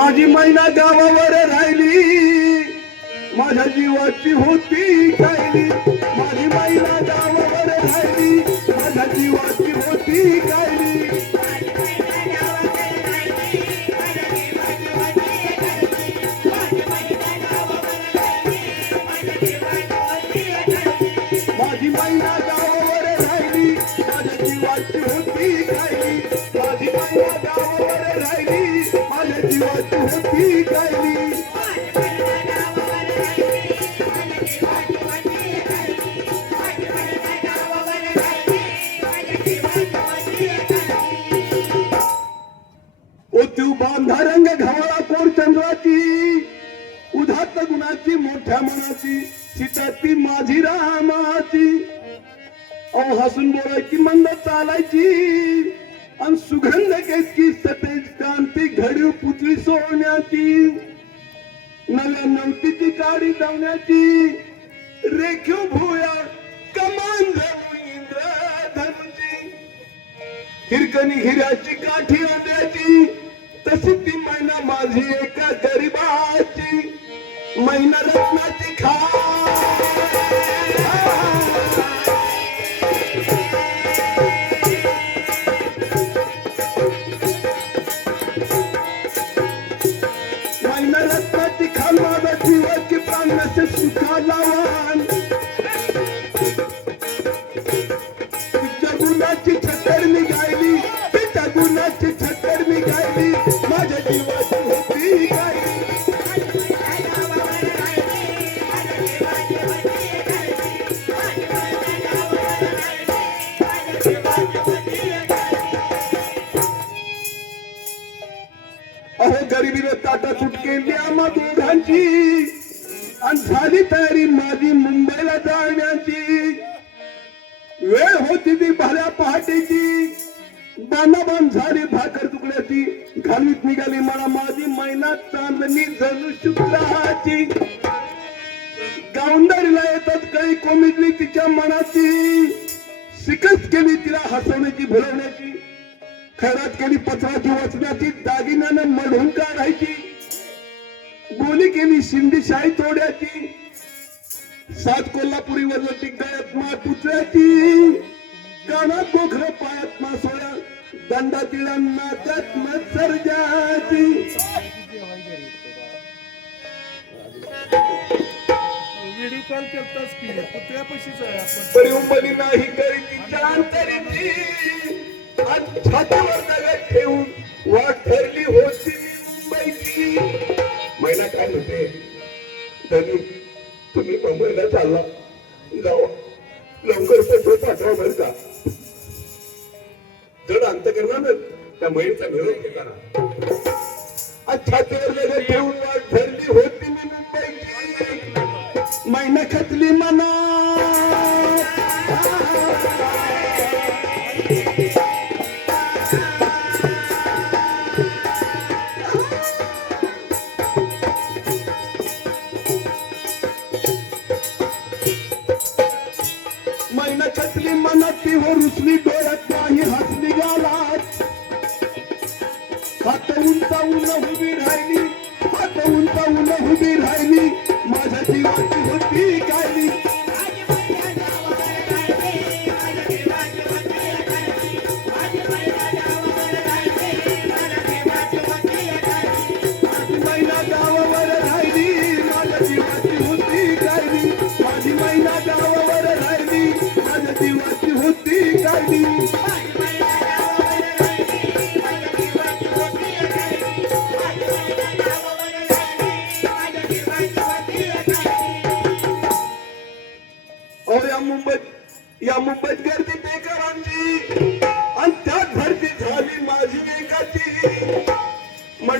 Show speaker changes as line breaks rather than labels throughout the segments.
माझी मैना गावावर राहिली. माझ्या जीवाची होती कायली. माझी मैना गावावर राहिली. माझ्या जीवाची होती कायली. माझी मैना बांधारंग जीवाची घावळा कोर चंद्राची उदात गुणाची मोठ्या मनाची सीताती माझी रामाची. अहो हसून बोलायची मंद चालायची आणि सुगंध घ्यायची सतेज पुतळी सोडण्याची नव्या नवतीची गाडी धावण्याची रेखीव भोया कमान धरू इंद्रधनुची हिरकणी हिऱ्याची काठी आणण्याची तशी ती महिना माझी एका गरीबाची. महिना रत्नाची खा गरिबीने ताटा सुटकेली आम्हा दोघांची. आणि झाली तयारी माझी मुंबईला जाण्याची. वेळ होती ती भल्या पहाटेची. बांधाबांध झाली भाकर घालीत निघाली मला माझी मैना चांदणी जणू शुक्राची. गावंडारीला येतात काही कोमिजली तिच्या मनाची. शिकत केली तिला हसवण्याची भुलवण्याची. खैरात केली पत्राची वाचण्याची दागिन्यानं मढून काढायची. बोली केली शिंदीशाही तोड्याची. सात कोल्हापुरी वरती गळ्यात मा पुतळ्याची. कानात गोखर पायात मा सोळ्या दंडा तिळा नाकात म सर्जाची
व्हिडिओ कॉल करताच की पुतळ्यापाशीच आहे आपण.
तरी उंबली नाही करीती चार छातीवर ठेवून वाट ठरली होती मी मुंबईची. महिला काय म्हणते? धनी तुम्ही मुंबईला चालला. जाऊ लवकर पेट्रोल पाठवा बरं का. जड अंतकरणानं त्या महिलेचा विरोध करा आणि छातीवर दगड ठेवून वाट ठरली होती मी मुंबईची. महिना मना. हसली हात उंचावून उभी राहिली हात उंचावून उभी राहिली. माझ्या जीवाची होती कायली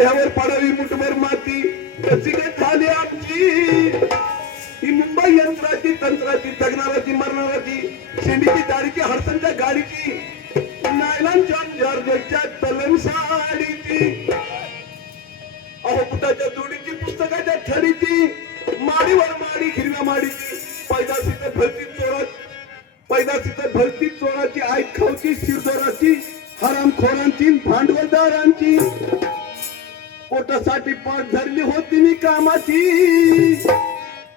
मढ्यावर पडावी मुठभर माती. कशी काय झाली आमची. ही मुंबई यंत्राची तंत्राची जगणाराची मरणाराची शेंडीची दारीची हडसनच्या गाडीची नायलांच्या जॉर्जेटच्या तलम साडीची अहो बुटाच्या जोडीची पुस्तकाच्या छडीची माडीवर माडी हिरव्या माडीची. पैदाशी तर भरती चोरात पैदाशी तर भरती चोराची आई खाऊची शिरदोराची हरामखोरांची भांडवलदारांची. पोटासाठी पाठ धरली होती मी कामाची.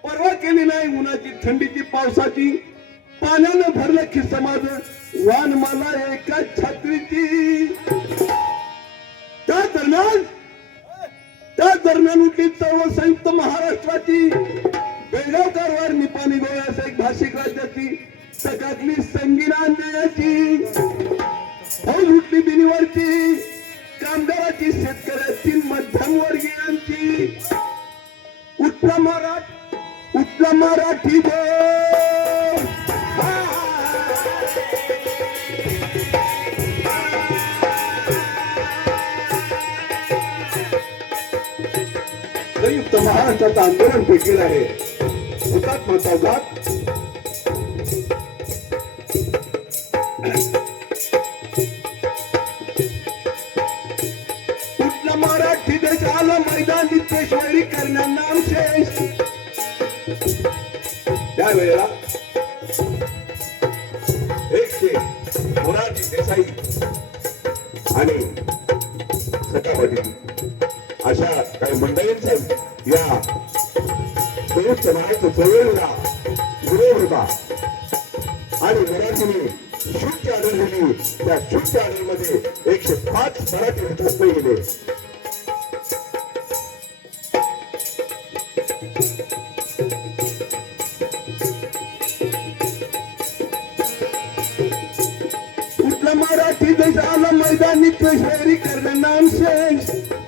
परवा केली नाही उन्हाची थंडीची पावसाची. पाण्यानं भरलं की समाज वान मला एका छत्रीची. त्या दरम्यान त्या दरम्यान उठली सर्व संयुक्त महाराष्ट्राची. बेळगाव कारवार निपाणी गोव्यास एक भाषिक राज्याची. सगळ्यातली संगीना देण्याची फौज उठली बिनीवरची. कामगाराची आपला मराठी देव संयुक्त महाराष्ट्राचं आंदोलन पेटलेलं आहे. हुतात्मा चौघात कुठला मराठी देश आला मैदानी पेशवारी करण्याना विशेष त्यावेळेला एकशे मोरारजी देसाई आणि सकावटी अशा काही मंडळींचा या संयुक्त महाराष्ट्र चळवळीला विरोध होता. आणि मराठीने शूटची ऑर्डर दिली. त्या शूटच्या ऑर्डरमध्ये एकशे पाच मराठी हुतात्मे गेले मैदानी पेशवारी करण्याना